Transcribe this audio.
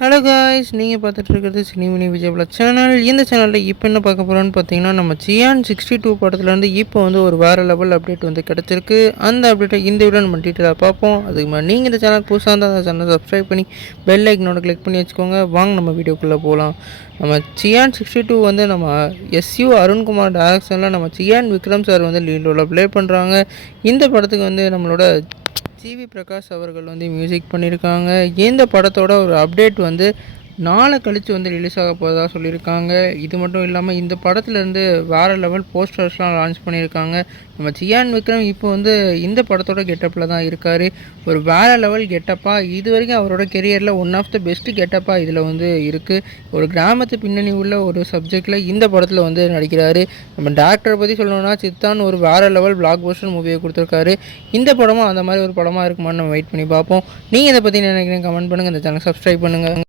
Hello guys, நீங்கள் பார்த்துட்டு இருக்கிறது சினிமினி விஜயபுலா சேனல். இந்த சேனலில் இப்போ என்ன பார்க்க போகிறோன்னு பார்த்தீங்கன்னா, நம்ம சியான் 62 படத்துலேருந்து இப்போ வந்து ஒரு வேறு லெவல் அப்டேட் வந்து கிடச்சிருக்கு. அந்த அப்டேட்டை இந்த வீடியோ நம்ம டீட்டெயிலாக பார்ப்போம். அதுக்கு முன்னாடி நீங்கள் இந்த சேனல் புதுசாக இருந்தால் அந்த சேனலை சப்ஸ்கிரைப் பண்ணி பெல் ஐக்கனோட கிளிக் பண்ணி வச்சுக்கோங்க. வாங்க நம்ம வீடியோக்குள்ளே போகலாம். நம்ம சியான் 62 வந்து நம்ம எஸ்யூ அருண்குமார் டைரக்ஷனில் நம்ம சியான் விக்ரம் சார் வந்து லீட் ரோலில் ப்ளே பண்ணுறாங்க. இந்த படத்துக்கு வந்து நம்மளோட ஜிவி பிரகாஷ் அவர்கள் வந்து மியூசிக் பண்ணியிருக்காங்க. இந்த படத்தோட ஒரு அப்டேட் வந்து நாளை கழித்து வந்து ரிலீஸ் ஆக போகிறதா சொல்லியிருக்காங்க. இது மட்டும் இல்லாமல் இந்த படத்துலேருந்து வேறு லெவல் போஸ்டர்ஸ்லாம் லான்ச் பண்ணியிருக்காங்க. நம்ம சியான் விக்ரம் இப்போ வந்து இந்த படத்தோட கெட்டப்பில் தான் இருக்கார். ஒரு வேறு லெவல் கெட்டப்பாக இது வரைக்கும் அவரோட கெரியரில் ஒன் ஆஃப் த பெஸ்ட்டு கெட்டப்பாக இதில் வந்து இருக்குது. ஒரு கிராமத்து பின்னணி உள்ள ஒரு சப்ஜெக்டில் இந்த படத்தில் வந்து நடிக்கிறாரு. நம்ம டேரக்டரை பற்றி சொல்லணும்னா சித்தான் ஒரு வேறு லெவல் பிளாக் பஸ்டர் மூவியை கொடுத்துருக்காரு. இந்த படமும் அந்த மாதிரி ஒரு படமாக இருக்குமான்னு நம்ம வெயிட் பண்ணி பார்ப்போம். நீங்கள் இதை பற்றி நினைக்கிறீங்க கமெண்ட் பண்ணுங்கள். இந்த சேனல் சப்ஸ்கிரைப் பண்ணுங்கள்.